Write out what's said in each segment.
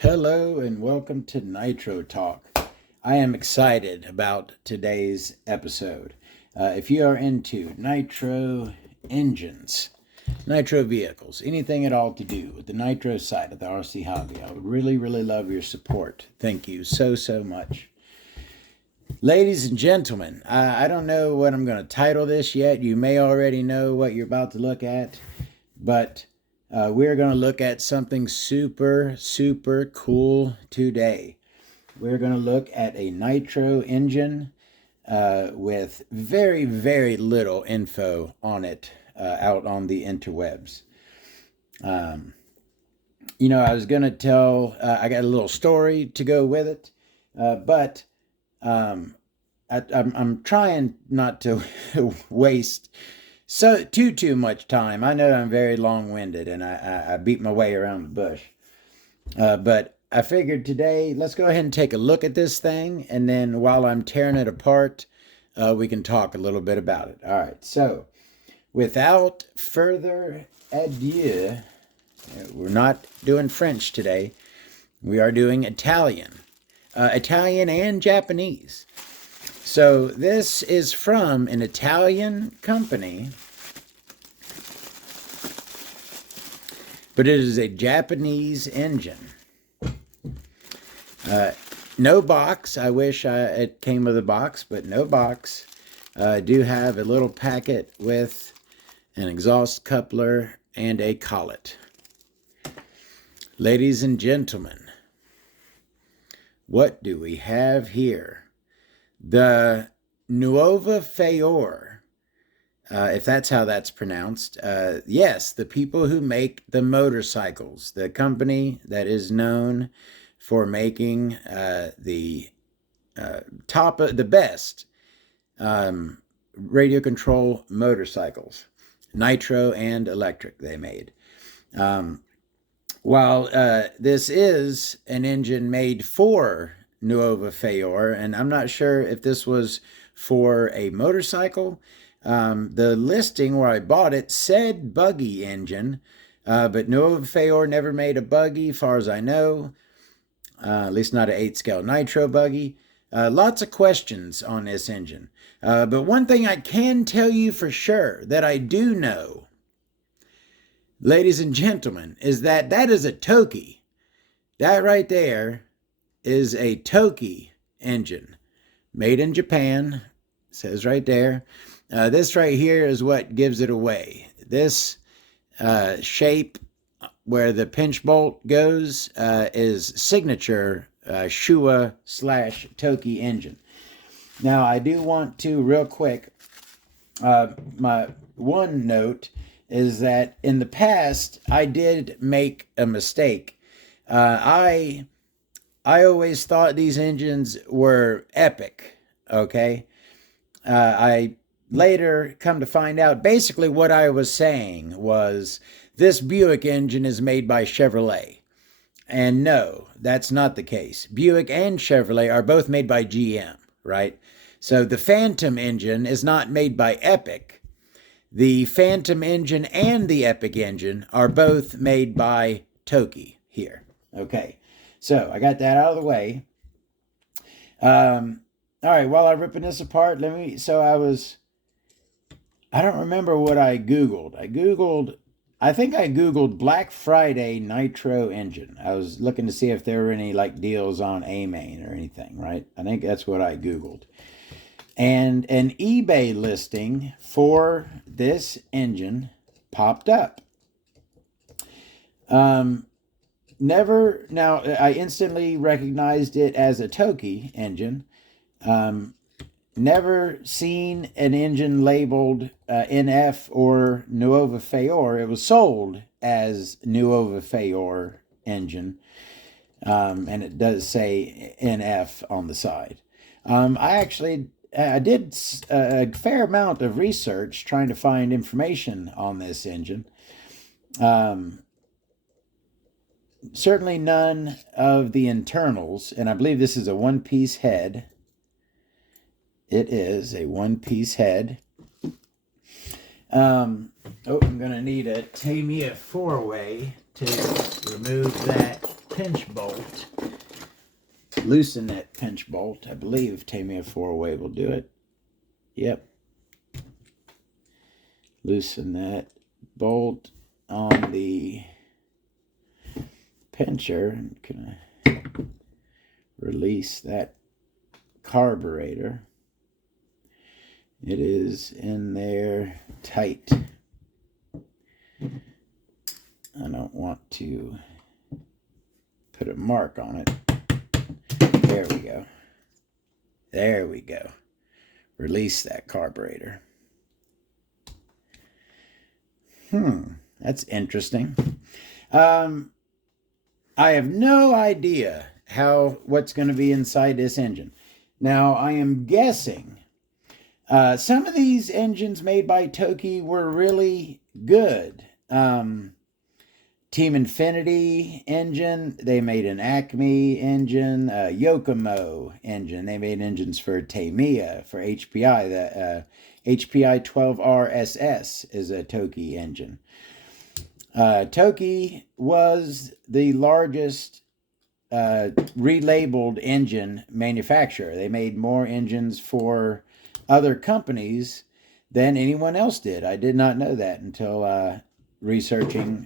Hello and welcome to Nitro Talk. I am excited about today's episode. If you are into nitro engines, nitro vehicles, anything at all to do with the nitro side of the RC hobby, I would really love your support. Thank you so much. Ladies and gentlemen, I don't know what I'm going to title this yet. You may already know what you're about to look at, but we're going to look at something super cool today. We're going to look at a nitro engine with very little info on it out on the interwebs. I was going to tell, I got a little story to go with it, but I'm trying not to waste too much time. I know I'm very long-winded and I beat my way around the bush. But I figured today, let's go ahead and take a look at this thing. And then while I'm tearing it apart, we can talk a little bit about it. All right. So without further ado, we're not doing French today. We are doing Italian. Italian and Japanese. So this is from an Italian company, but it is a Japanese engine. No box. I wish it came with a box, but no box. I do have a little packet with an exhaust coupler and a collet. Ladies and gentlemen, what do we have here? The Nuova Faor, if that's how that's pronounced. Yes, the people who make the motorcycles, the company that is known for making the top of the best radio control motorcycles, nitro and electric they made. While this is an engine made for Nuova Faor, and I'm not sure if this was for a motorcycle. The listing where I bought it said buggy engine, but Nuova Faor never made a buggy, far as I know, at least not an 8-scale nitro buggy. Lots of questions on this engine. But one thing I can tell you for sure that I do know, ladies and gentlemen, is that is a Toki. That right there is a Toki engine made in Japan. Says right there. This right here is what gives it away. This shape where the pinch bolt goes is signature Showa / Toki engine. Now I do want to real quick, my one note is that in the past I did make a mistake. I always thought these engines were epic, okay? I later come to find out basically what I was saying was this Buick engine is made by Chevrolet. And no, that's not the case. Buick and Chevrolet are both made by GM, right? So the Phantom engine is not made by Epic. The Phantom engine and the Epic engine are both made by Toki here, okay? So I got that out of the way. All right, while I'm ripping this apart, I don't remember what I Googled. I think I Googled Black Friday Nitro engine. I was looking to see if there were any like deals on A-Main or anything, right? I think that's what I Googled. And an eBay listing for this engine popped up. I instantly recognized it as a Toki engine. Never seen an engine labeled NF or Nuova Faor. It was sold as Nuova Faor engine. And it does say NF on the side. I did a fair amount of research trying to find information on this engine. Certainly none of the internals, and I believe this is a one-piece head. It is a one-piece head. I'm going to need a Tamiya 4-way to remove that pinch bolt. Loosen that pinch bolt. I believe Tamiya 4-way will do it. Yep. Loosen that bolt on the pincher. I'm gonna release that carburetor. It is in there tight. I don't want to put a mark on it. There we go. There we go. Release that carburetor. That's interesting. I have no idea what's going to be inside this engine. Now, I am guessing some of these engines made by Toki were really good. Team Infinity engine, they made an Acme engine, Yokomo engine. They made engines for Tamiya, for HPI. The HPI 12RSS is a Toki engine. Toki was the largest relabeled engine manufacturer. They made more engines for other companies than anyone else did. I did not know that until researching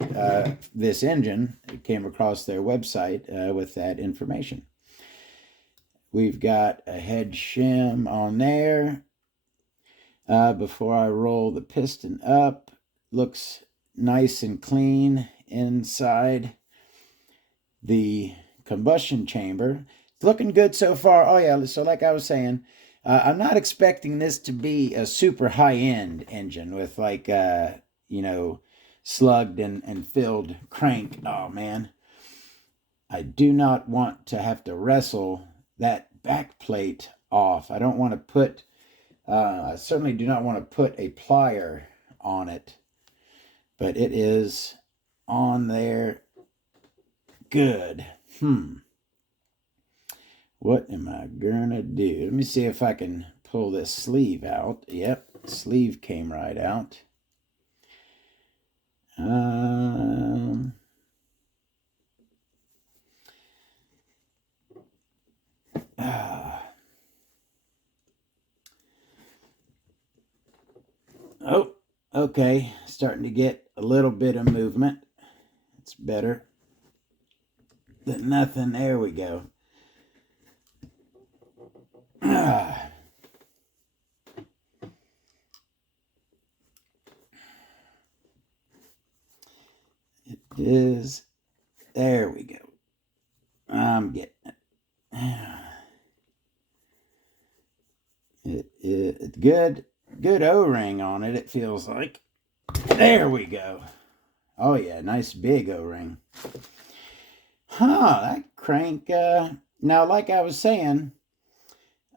this engine. I came across their website with that information. We've got a head shim on there. Before I roll the piston up, looks nice and clean inside the combustion chamber. It's looking good so far. Oh yeah, so like I was saying, I'm not expecting this to be a super high-end engine with like, slugged and filled crank. Oh man, I do not want to have to wrestle that back plate off. I don't want to put, I certainly do not want to put a plier on it, but it is on there good. What am I gonna do? Let me see if I can pull this sleeve out. Yep, sleeve came right out. Oh, okay. Starting to get a little bit of movement. It's better than nothing. There we go. It is. There we go. I'm getting it. It's good. Good O-ring on it, it feels like. There we go. Oh yeah, nice big O-ring. That crank. Now, like I was saying,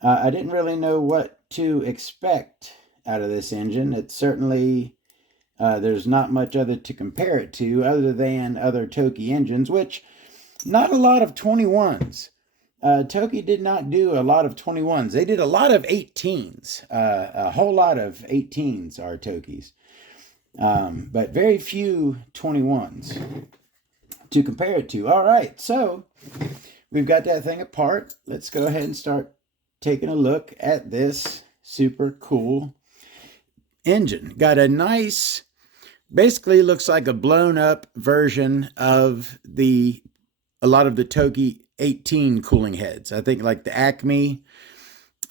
I didn't really know what to expect out of this engine. It's certainly, there's not much other to compare it to other than other Toki engines, which not a lot of 21s. Toki did not do a lot of 21s. They did a lot of 18s. A whole lot of 18s are Tokis. But very few 21s to compare it to. All right, so we've got that thing apart. Let's go ahead and start taking a look at this super cool engine. Got a nice, basically looks like a blown up version of a lot of the Toki 18 cooling heads. I think like the Acme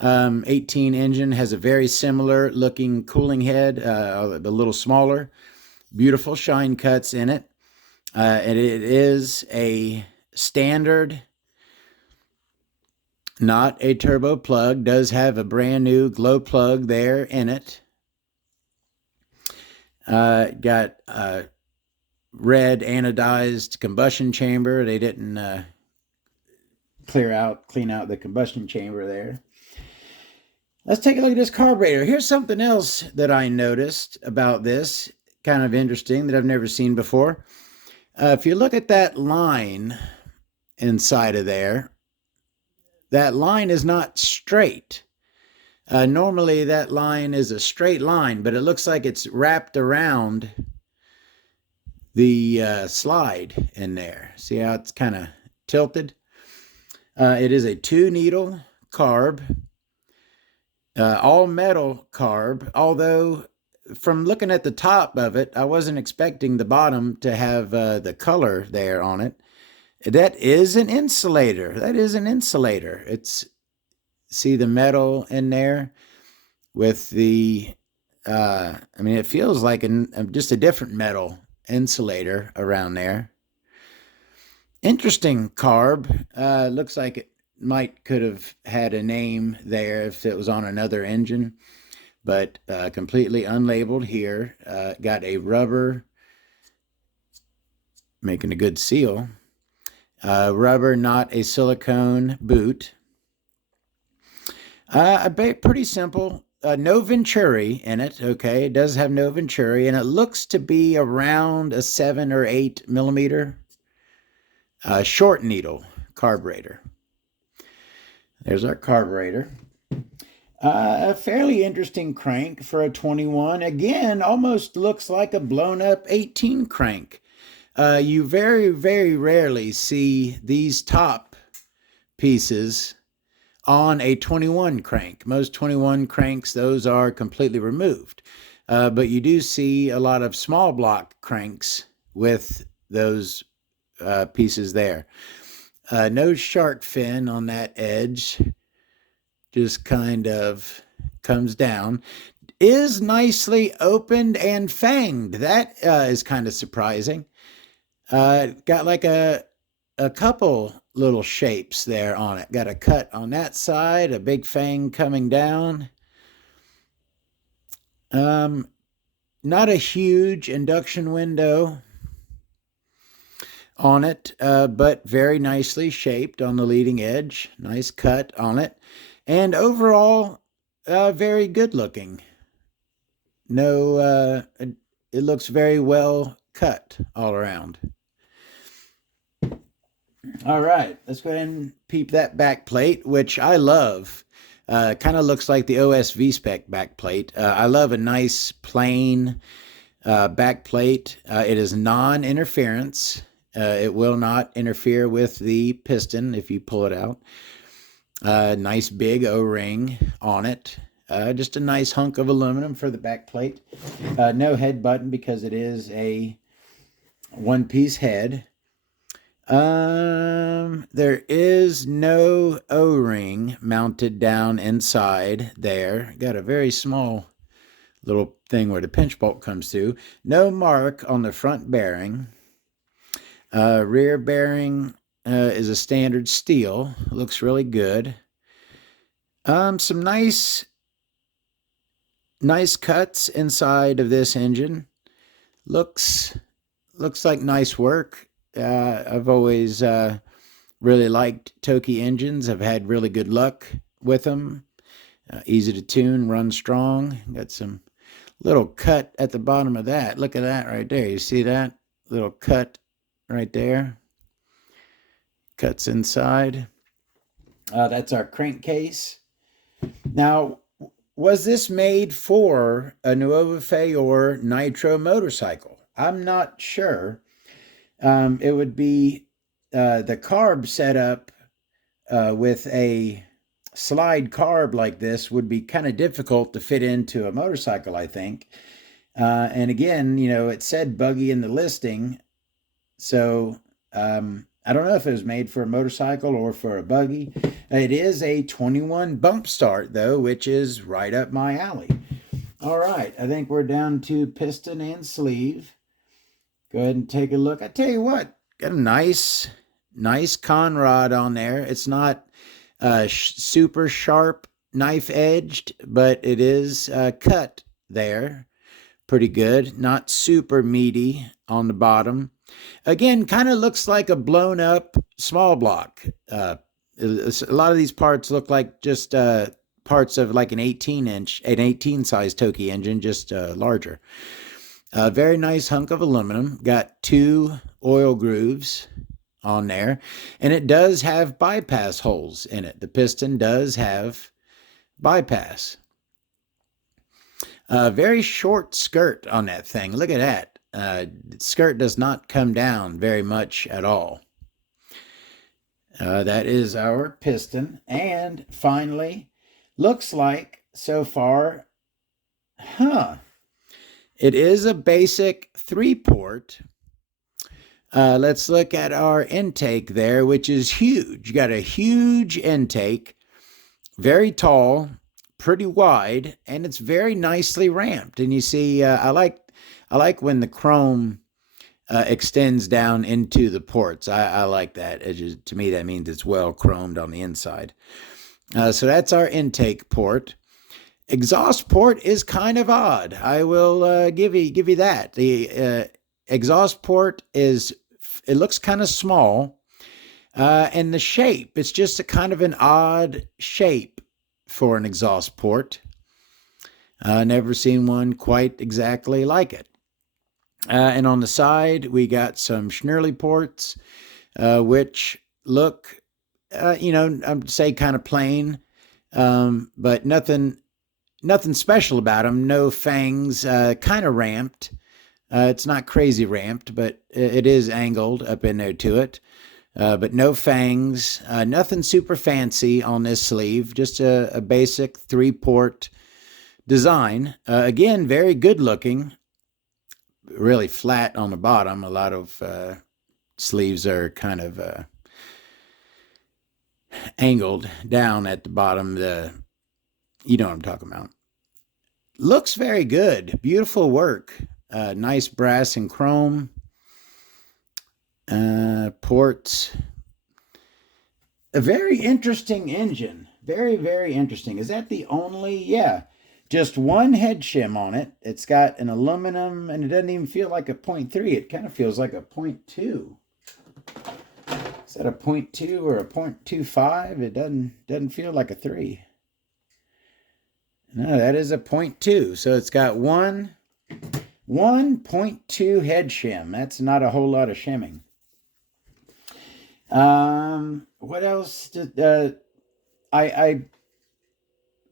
18 engine has a very similar looking cooling head, a little smaller, beautiful shine cuts in it. And it is a standard, not a turbo plug. Does have a brand new glow plug there in it. Got a red anodized combustion chamber. They didn't clean out the combustion chamber there. Let's take a look at this carburetor. Here's something else that I noticed about this, kind of interesting, that I've never seen before. If you look at that line inside of there, that line is not straight. Normally that line is a straight line, but it looks like it's wrapped around the slide in there. See how it's kind of tilted. It is a 2-needle carb, all metal carb, although from looking at the top of it, I wasn't expecting the bottom to have the color there on it. That is an insulator. That is an insulator. See the metal in there with the, I mean, it feels like just a different metal insulator around there. Interesting carb. Looks like it could have had a name there if it was on another engine, but completely unlabeled here. Got a rubber, making a good seal. Rubber, not a silicone boot. Pretty simple. No venturi in it. Okay, it does have no venturi, and it looks to be around a 7 or 8 millimeter short needle carburetor. There's our carburetor. A fairly interesting crank for a 21. Again, almost looks like a blown up 18 crank. You very, very rarely see these top pieces on a 21 crank. Most 21 cranks, those are completely removed. But you do see a lot of small block cranks with those pieces there. No shark fin on that edge. Just kind of comes down. Is nicely opened and fanged. That is kind of surprising. Got like a couple little shapes there on it. Got a cut on that side, a big fang coming down. Not a huge induction window on it, but very nicely shaped on the leading edge. Nice cut on it. And overall, very good looking. No, it looks very well cut all around. All right, let's go ahead and peep that back plate, which I love. Kind of looks like the OSV spec back plate. I love a nice plain back plate. It is non-interference. It will not interfere with the piston if you pull it out. Nice big O-ring on it. Just a nice hunk of aluminum for the back plate. No head button because it is a one-piece head. There is no O-ring mounted down inside there. Got a very small little thing where the pinch bolt comes through. No mark on the front bearing. Rear bearing is a standard steel. Looks really good. Some nice cuts inside of this engine. Looks like nice work. I've always really liked Toki engines. I've had really good luck with them. Easy to tune, run strong. Got some little cut at the bottom of that. Look at that right there. You see that? Little cut right there. Cuts inside. That's our crankcase. Now, was this made for a Nuova Faor Nitro motorcycle? I'm not sure. It would be the carb setup with a slide carb like this would be kind of difficult to fit into a motorcycle, I think. And again, you know, it said buggy in the listing. So I don't know if it was made for a motorcycle or for a buggy. It is a 21 bump start, though, which is right up my alley. All right, I think we're down to piston and sleeve. Go ahead and take a look. I tell you what, got a nice con rod on there. It's not super sharp knife edged, but it is cut there pretty good. Not super meaty on the bottom. Again, kind of looks like a blown up small block. A lot of these parts look like just parts of like an 18 size Toki engine, just larger. Very nice hunk of aluminum. Got 2 oil grooves on there. And it does have bypass holes in it. The piston does have bypass. Very short skirt on that thing. Look at that. The skirt does not come down very much at all. That is our piston. And finally, looks like so far, it is a basic 3-port. Let's look at our intake there, which is huge. You got a huge intake, very tall, pretty wide, and it's very nicely ramped. And you see, I like when the chrome extends down into the ports. I like that. To me, that means it's well chromed on the inside. So that's our intake port. Exhaust port is kind of odd. I will give you that. The exhaust port it looks kind of small, and the shape, it's just a kind of an odd shape for an exhaust port. Never seen one quite exactly like it. And on the side, we got some Schnurly ports, which look, I'd say kind of plain, but nothing special about them. No fangs, kind of ramped. It's not crazy ramped, but it is angled up in there to it. But no fangs, nothing super fancy on this sleeve, just a basic 3-port design. Again, very good looking, really flat on the bottom. A lot of sleeves are kind of angled down at the bottom. You know what I'm talking about. Looks very good. Beautiful work. Nice brass and chrome. Ports. A very interesting engine. Very, very interesting. Is that the only? Yeah. Just one head shim on it. It's got an aluminum, and it doesn't even feel like a 0.3. It kind of feels like a 0.2. Is that a 0.2 or a 0.25? It doesn't feel like a 3. No, that is a 0.2. So it's got one 1.2 head shim. That's not a whole lot of shimming. What else did I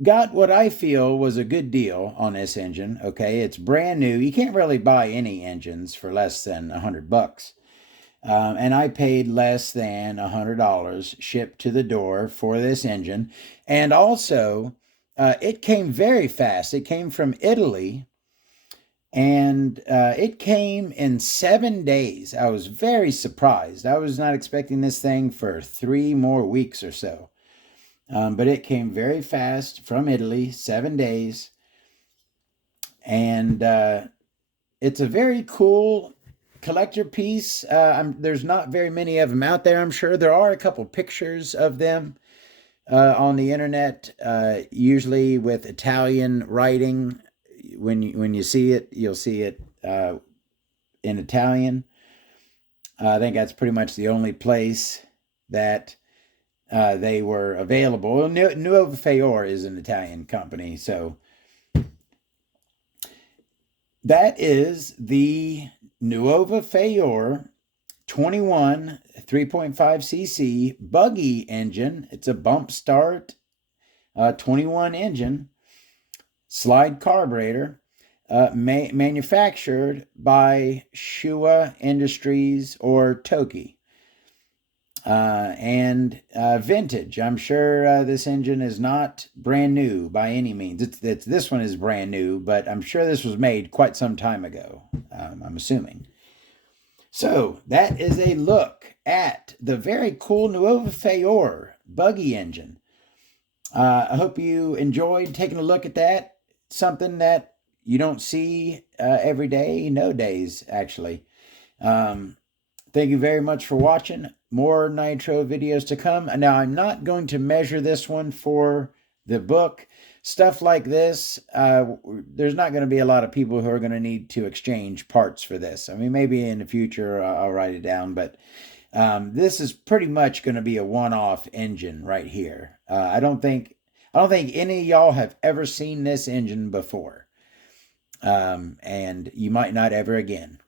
got what I feel was a good deal on this engine. Okay, it's brand new. You can't really buy any engines for less than $100. And I paid less than $100 shipped to the door for this engine. And also, it came very fast. It came from Italy, and it came in 7 days. I was very surprised. I was not expecting this thing for 3 more weeks or so. But it came very fast from Italy, 7 days. And it's a very cool collector piece. There's not very many of them out there, I'm sure. There are a couple pictures of them on the internet, usually with Italian writing. When you see it, you'll see it in Italian. I think that's pretty much the only place that they were available. Well, Nuova Faor is an Italian company, so that is the Nuova Faor 21 3.5cc buggy engine. It's a bump start 21 engine, slide carburetor, manufactured by Showa Industries or Toki. And vintage. I'm sure this engine is not brand new by any means. This one is brand new, but I'm sure this was made quite some time ago, I'm assuming. So that is a look at the very cool Nuova Faor buggy engine. I hope you enjoyed taking a look at that. Something that you don't see every day, no days, actually. Thank you very much for watching. More Nitro videos to come. Now, I'm not going to measure this one for the book. Stuff like this, there's not going to be a lot of people who are going to need to exchange parts for this. I mean, maybe in the future I'll write it down, but this is pretty much going to be a one-off engine right here. I don't think any of y'all have ever seen this engine before, and you might not ever again.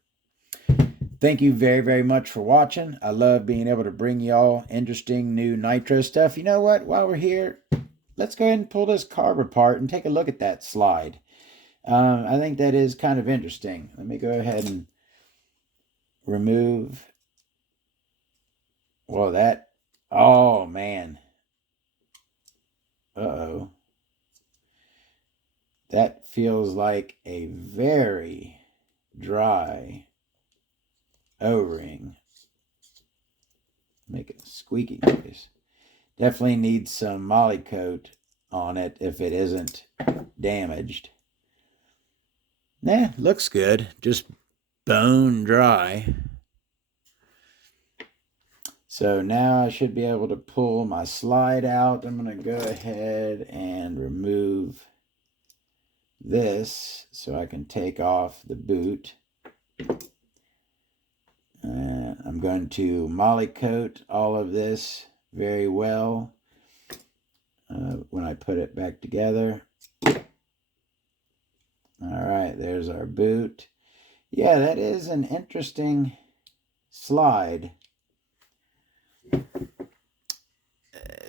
Thank you very, very much for watching. I love being able to bring y'all interesting new Nitro stuff. You know what? While we're here, let's go ahead and pull this carb apart and take a look at that slide. I think that is kind of interesting. Let me go ahead and remove. Well, that Oh, man. Uh-oh. That feels like a very dry O-ring. Make a squeaky noise. Definitely needs some molly coat on it if it isn't damaged. Nah, looks good. Just bone dry. So now I should be able to pull my slide out. I'm going to go ahead and remove this so I can take off the boot. I'm going to molly coat all of this very well when I put it back together. All right, there's our boot. Yeah, that is an interesting slide.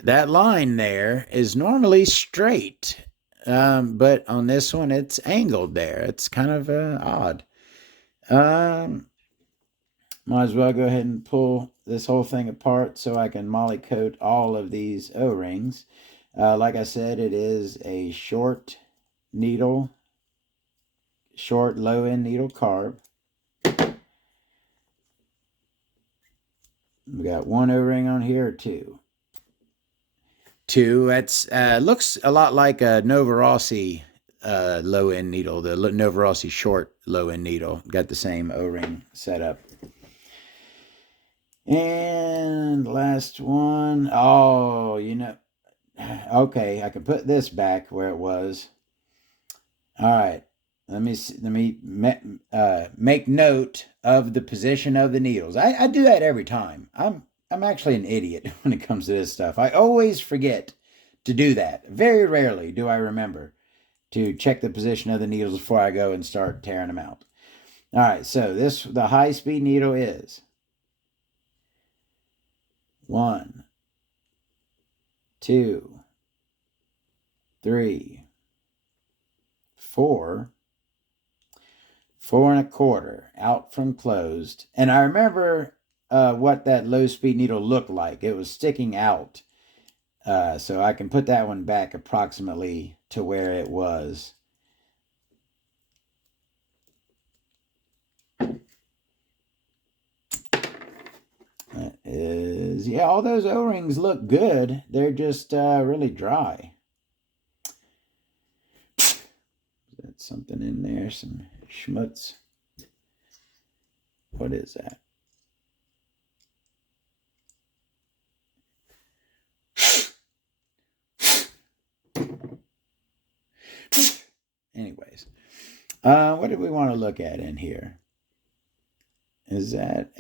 That line there is normally straight, but on this one it's angled there. It's kind of odd. Might as well go ahead and pull this whole thing apart so I can molly coat all of these O-rings. Like I said, it is a short needle, short low-end needle carb. We got one O-ring on here, or two. Two. That's looks a lot like a Nova Rossi low-end needle, the Nova Rossi short low-end needle. Got the same O-ring setup. And last one. Oh, you know, okay, I can put this back where it was. All right, let me make note of the position of the needles. I do that every time. I'm actually an idiot when it comes to this stuff. I always forget to do that. Very rarely do I remember to check the position of the needles before I go and start tearing them out. All right, so the high-speed needle is 1, 2, 3, 4, 4 1/4 out from closed. And I remember what that low speed needle looked like. It was sticking out. So I can put that one back approximately to where it was. That is, yeah, all those O-rings look good. They're just really dry. That's something in there, some schmutz. What is that? Anyways, what do we want to look at in here? Is that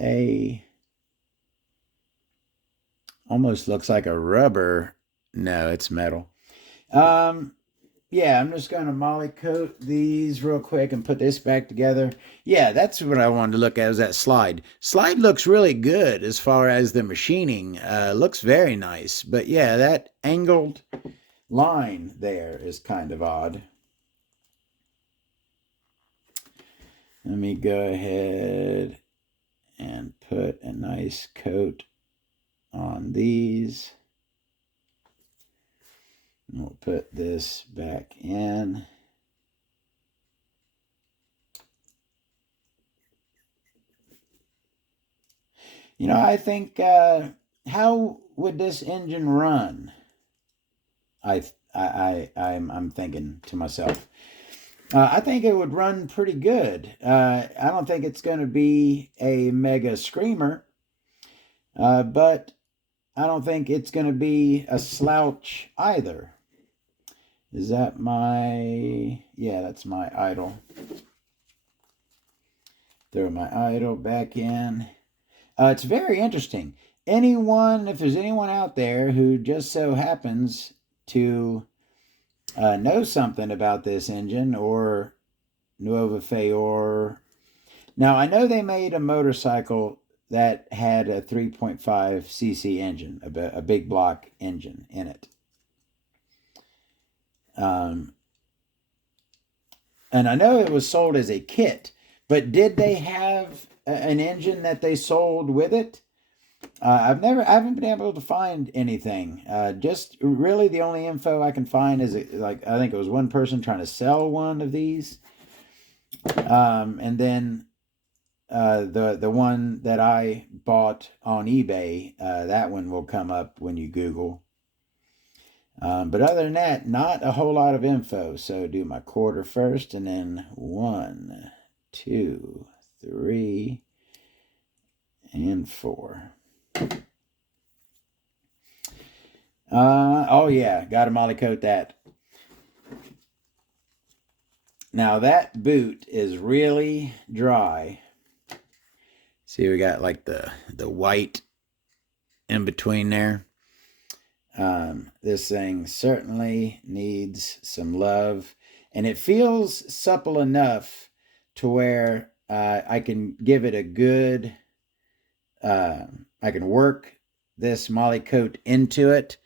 almost looks like a rubber? No, it's metal. Yeah, I'm just going to molly coat these real quick and put this back together. Yeah, that's what I wanted to look at, is that slide. Slide looks really good as far as the machining. Looks very nice. But yeah, that angled line there is kind of odd. Let me go ahead and put a nice coat on these. And we'll put this back in. You know, I think, how would this engine run? I'm thinking to myself. I think it would run pretty good. I don't think it's going to be a mega screamer, but I don't think it's going to be a slouch either. Is that my... Yeah, that's my idle. Throw my idle back in. It's very interesting. If there's anyone out there who just so happens to know something about this engine or Nuova Faor. Now, I know they made a motorcycle that had a 3.5 cc engine, a big block engine in it. And I know it was sold as a kit, but did they have an engine that they sold with it? I haven't been able to find anything. Just really the only info I can find is like I think it was one person trying to sell one of these, and then the one that I bought on eBay. That one will come up when you Google. But other than that, not a whole lot of info. So do my quarter first, and then 1, 2, 3, and 4. Oh yeah, gotta molly coat that. Now that boot is really dry. See, we got like the white in between there. This thing certainly needs some love, and it feels supple enough to where I can give it a good. I can work this molly coat into it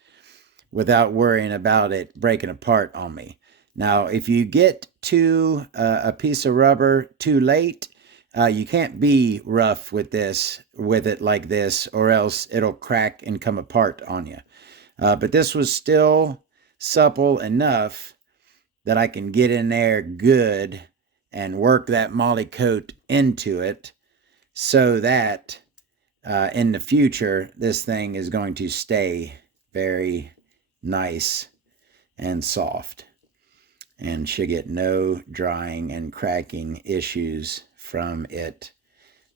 without worrying about it breaking apart on me. Now, if you get to a piece of rubber too late, you can't be rough with it like this, or else it'll crack and come apart on you. But this was still supple enough that I can get in there good and work that molly coat into it so that in the future, this thing is going to stay very nice and soft and should get no drying and cracking issues from it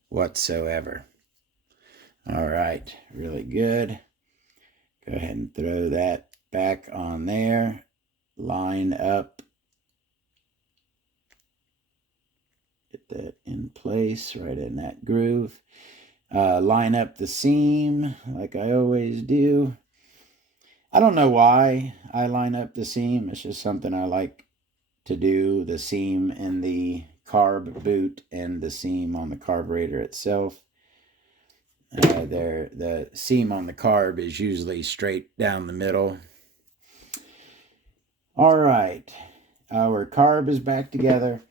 whatsoever. All right, really good. Go ahead and throw that back on there. Line up. Get that in place right in that groove. Line up the seam like I always do. I don't know why I line up the seam. It's just something I like to do. The seam in the carb boot and the seam on the carburetor itself. The seam on the carb is usually straight down the middle. All right, our carb is back together.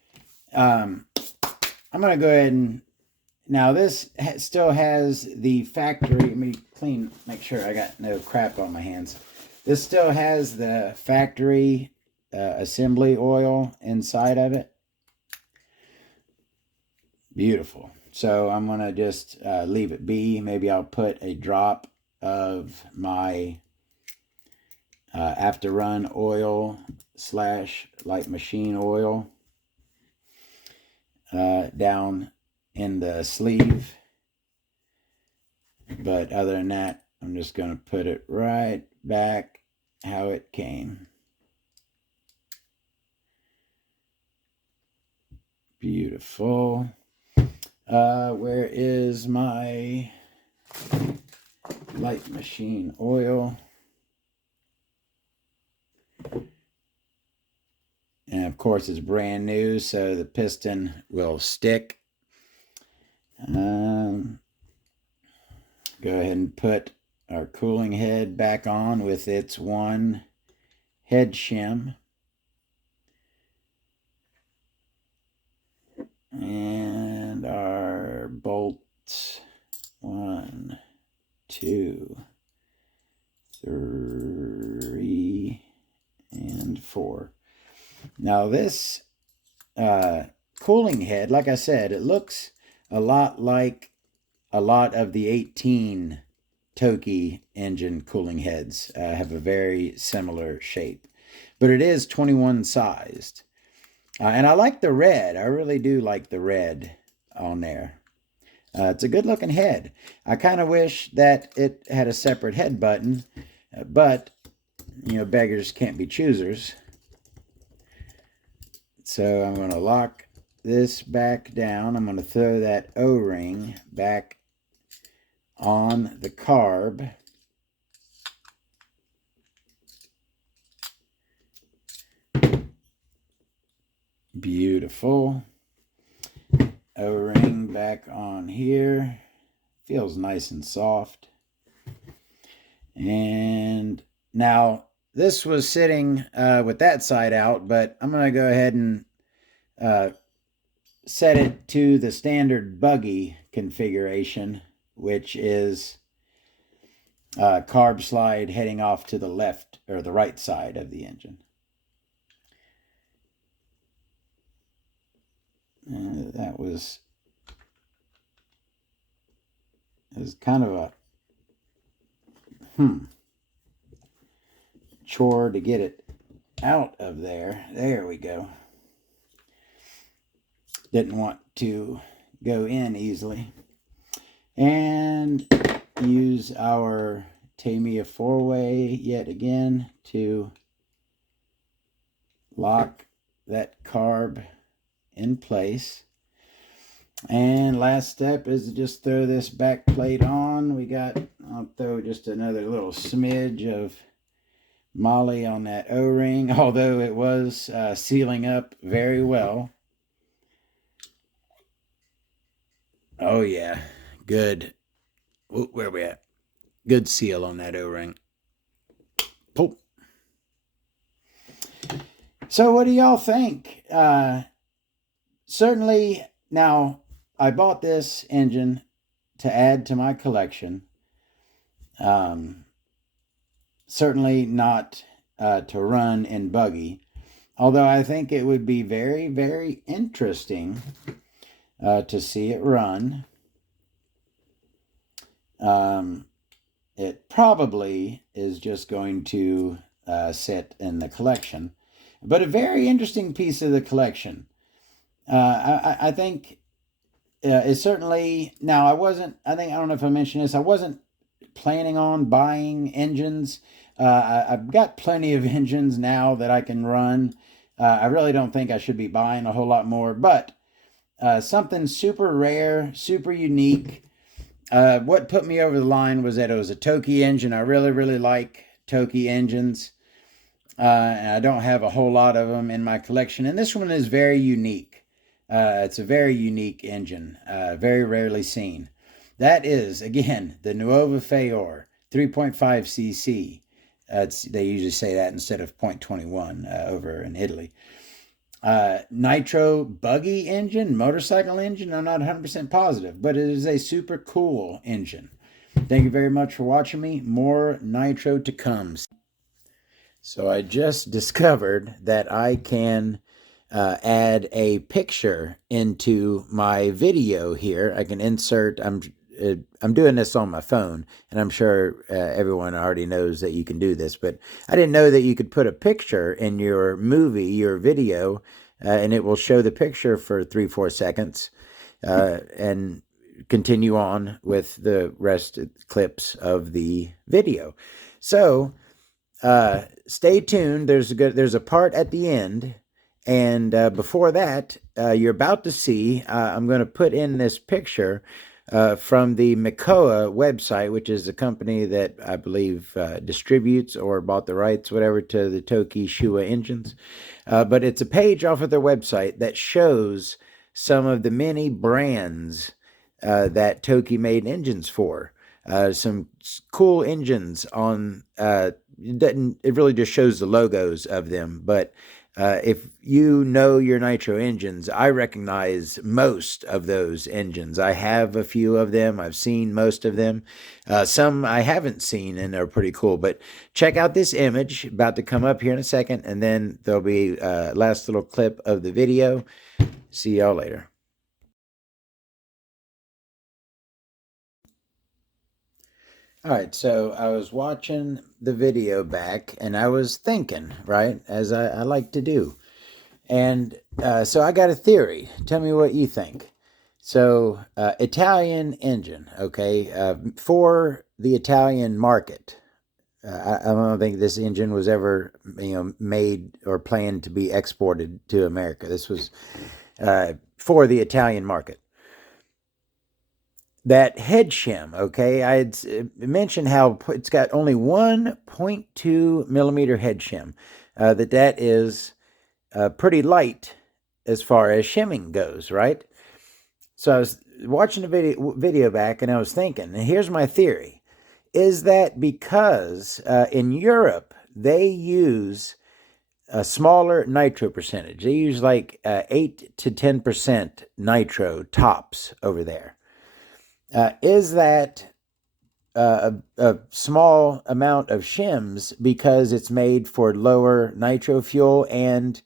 I'm going to go ahead and now this still has the factory. Let me make sure I got no crap on my hands. This still has the factory assembly oil inside of it. Beautiful. So I'm going to just leave it be. Maybe I'll put a drop of my after run oil / light machine oil down in the sleeve. But other than that, I'm just going to put it right back how it came. Beautiful. Where is my light machine oil? And of course it's brand new, so the piston will stick. Go ahead and put our cooling head back on with its one head shim. And our bolts, 1, 2, 3, and 4. Now this cooling head, like I said, it looks a lot like a lot of the 18 Toki engine cooling heads have a very similar shape, but it is 21 sized. And I like the red. I really do like the red on there. It's a good looking head. I kind of wish that it had a separate head button, but you know, beggars can't be choosers. So I'm going to lock this back down. I'm going to throw that O-ring back on the carb. Beautiful. O-ring back on here. Feels nice and soft. And now this was sitting with that side out, but I'm going to go ahead and set it to the standard buggy configuration, which is carb slide heading off to the left or the right side of the engine. That was kind of a chore to get it out of there. There we go. Didn't want to go in easily. And use our Tamiya 4-way yet again to lock that carb in place. And last step is to just throw this back plate on. I'll throw just another little smidge of moly on that O-ring, although it was sealing up very well. Oh yeah, good. Ooh, where are we at? Good seal on that O-ring. Pull. So what do y'all think? Certainly, now I bought this engine to add to my collection. Certainly not to run in buggy, although I think it would be very, very interesting to see it run. It probably is just going to sit in the collection, but a very interesting piece of the collection. I think it's certainly, now I don't know if I mentioned this, I wasn't planning on buying engines. I've got plenty of engines now that I can run. I really don't think I should be buying a whole lot more, but something super rare, super unique. What put me over the line was that it was a Toki engine. I really, really like Toki engines. And I don't have a whole lot of them in my collection. And this one is very unique. It's a very unique engine, very rarely seen. That is, again, the Nuova Faor 3.5 cc. They usually say that instead of 0.21 over in Italy. Nitro buggy engine, motorcycle engine. I'm not 100% positive, but it is a super cool engine. Thank you very much for watching me. More Nitro to come. So I just discovered that I can add a picture into my video here. I can insert, I'm doing this on my phone, and I'm sure everyone already knows that you can do this, but I didn't know that you could put a picture in your movie, your video, and it will show the picture for 3-4 seconds and continue on with the rest of the clips of the video. So stay tuned. There's a part at the end, and before that, you're about to see, I'm going to put in this picture from the Mikoa website, which is a company that I believe distributes or bought the rights, whatever, to the Toki Showa engines. But it's a page off of their website that shows some of the many brands that Toki made engines for. Some cool engines on, it really just shows the logos of them, but if you know your Nitro engines, I recognize most of those engines. I have a few of them. I've seen most of them. Some I haven't seen, and they're pretty cool. But check out this image about to come up here in a second, and then there'll be a last little clip of the video. See y'all later. All right, so I was watching the video back, and I was thinking, right, as I like to do. And so I got a theory. Tell me what you think. So Italian engine, okay, for the Italian market. I don't think this engine was ever, made or planned to be exported to America. This was for the Italian market. That head shim, okay, I had mentioned how it's got only 1.2 millimeter head shim. That is pretty light as far as shimming goes, right? So I was watching the video back, and I was thinking, and here's my theory, is that because in Europe they use a smaller nitro percentage. They use like 8 to 10% nitro tops over there. Is that a small amount of shims because it's made for lower nitro fuel. And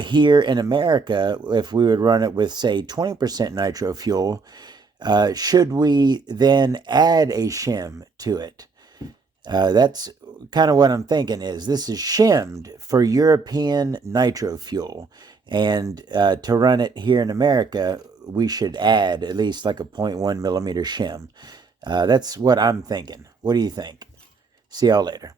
here in America, if we would run it with, say, 20% nitro fuel, should we then add a shim to it? That's kind of what I'm thinking. Is this is shimmed for European nitro fuel, and to run it here in America, we should add at least like a 0.1 millimeter shim. That's what I'm thinking. What do you think? See y'all later.